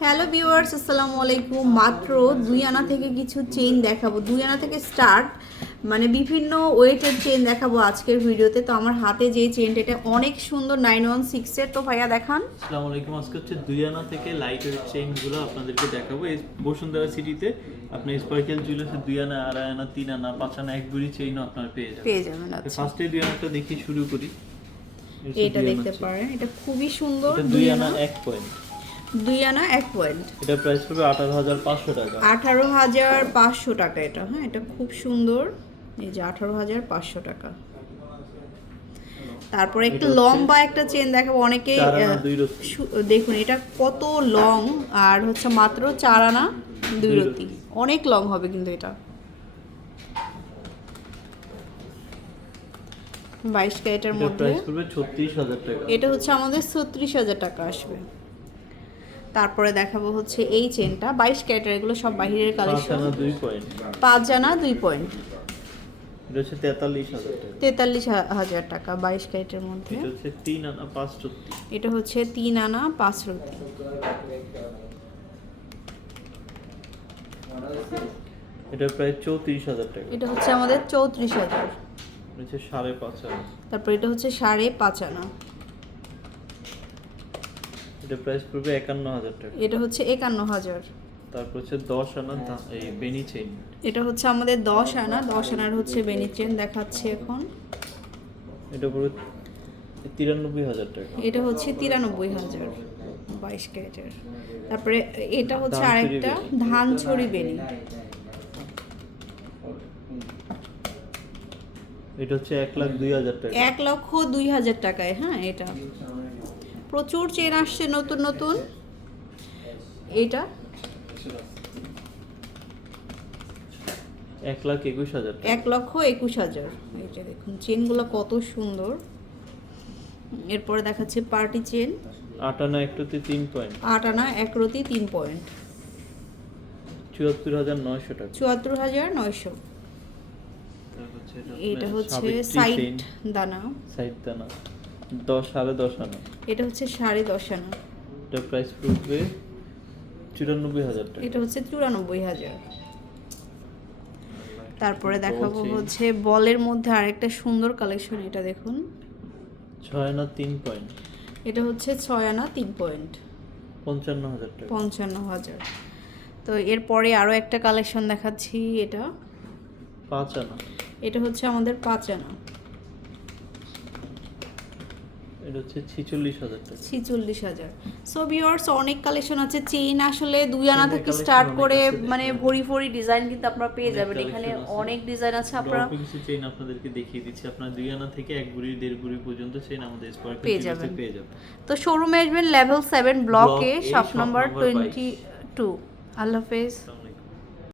Hello viewers আসসালামু আলাইকুম। মাত্র দুই আনা থেকে কিছু চেইন দেখাবো। দুই আনা থেকে স্টার্ট মানে বিভিন্ন ওয়েটের চেইন দেখাবো আজকের ভিডিওতে। তো আমার হাতে যে চেইনটা এটা অনেক সুন্দর নাইন ওয়ান সিক্সের তো ভাইয়া দেখান। আসসালামু আলাইকুম। আজকে হচ্ছে দুই আনা থেকে লাইটের চেইনগুলো আপনাদেরকে দেখাবো। এই বসুন্ধরা সিটিতে আপনি স্পার্কেল জুয়েলার্সের দুই আনা আড়াই আনা তিন আনা পাঁচ আনা এক বুড়ি চেইনও আপনারা পেয়ে যাবেন। পেয়ে যাবেন আচ্ছা। ফার্স্টে দুই আনাটা দেখি শুরু করি। এটা দেখতে পারেন। এটা খুবই সুন্দর। দুই আনা এক পয়েন্ট দুই আনা এক পয়েন্ট এটা প্রাইস পড়বে আঠারো হাজার পাঁচশো টাকা। আঠারো হাজার পাঁচশো টাকা এটা হ্যাঁ এটা খুব সুন্দর। এই যে আঠারো হাজার পাঁচশো টাকা। তারপরে একটু লম্বা একটা চেন দেখাবো অনেকে চার আনা আহ, দুই রত্তি। শু- দেখুন এটা কত লং আর হচ্ছে মাত্র চার আনা দুই রতি। অনেক লং হবে কিন্তু এটা। বাইশ ক্যারেটের মধ্যে। ছত্রিশ হাজার এটা হচ্ছে আমাদের ছত্রিশ হাজার টাকা আসবে। তারপরে দেখাবো হচ্ছে এই চেনটা বাইশ ক্যারেটের এগুলো সব বাহিরের কালেকশন পাঁচ জানা দুই পয়েন্ট তেতাল্লিশ হাজার টাকা। বাইশ ক্যারেটের মধ্যে। এটা হচ্ছে তিন আনা পাঁচ চত্রিশ এটা হচ্ছে তিন আনা পাঁচ এটা প্রায় চৌত্রিশ হাজার টাকা। এটা হচ্ছে আমাদের চৌত্রিশ হাজার। সাড়ে পাঁচ আনা। তারপর এটা হচ্ছে সাড়ে পাঁচ আনা। এটা প্রাইস পড়বে একান্ন হাজার টাকা। এটা হচ্ছে একান্ন হাজার। তারপর হচ্ছে দশ আনা এই বেনি চেইন এটা হচ্ছে আমাদের দশ আনা দশ আনার হচ্ছে বেনিচেন দেখাচ্ছি এখন। এটা পড়বে তিরানব্বই হাজার টাকা। এটা হচ্ছে তিরানব্বই হাজার বাইশ ক্যারেটের। তারপরে এটা হচ্ছে আরেকটা ধান ছড়ি বেনি। এটা হচ্ছে এক লাখ দুই হাজার টাকা। এক লক্ষ দুই হাজার টাকায় হ্যাঁ এটা। প্রচুর চেন আসছে নতুন নতুন। এটা এক লাখ একুশ হাজার এক লক্ষ একুশ হাজার। এটা দেখুন চেনগুলো কত সুন্দর। এরপরে দেখাচ্ছে পার্টি চেন। আট আনা একটাতে তিন পয়েন্ট। আট আনা এক রতি তিন পয়েন্ট। চুয়াত্তর হাজার নয়শো টাকা। চুয়াত্তর হাজার নয়শো। এটা হচ্ছে সাইড দানা। সাইড দানা। দশ সাড়ে দশ আনা। এটা হচ্ছে সাড়ে দশ আনা। এটা প্রাইস পড়বে চুরানব্বই হাজার টাকা। এটা হচ্ছে চুরানব্বই হাজার। তারপরে দেখাবো হচ্ছে বলের মধ্যে আরেকটা সুন্দর কালেকশন এটা দেখুন। ছয় আনা তিন পয়েন্ট এটা হচ্ছে ছয় আনা তিন পয়েন্ট পঞ্চান্ন হাজার টাকা। পঞ্চান্ন হাজার। তো এরপরে আরও একটা কালেকশন দেখাচ্ছি এটা। পাঁচ আনা। এটা হচ্ছে আমাদের পাঁচ আনা। এটা হচ্ছে ছিচল্লিশ হাজার টাকা। ছিচল্লিশ হাজার। সো অনেক কালেকশন আছে। চেইন আসলে দুই আনা থেকে স্টার্ট করে মানে ভরি ভরি ডিজাইন কিন্তু আপনারা পেয়ে যাবেন। এখানে অনেক ডিজাইন আছে আপনারা। অল্প কিছু চেইন আপনাদেরকে দেখিয়ে দিচ্ছি। আপনার দুই আনা থেকে এক বুড়ি দেড় পর্যন্ত চেইন আমাদের স্পার্ক পেয়ে যাবেন। পেয়ে যাবেন। তো শোরুমে আসবেন লেভেল সেভেন ব্লকে শপ shop টোয়েন্টি টু আল্লাহ হাফেজ।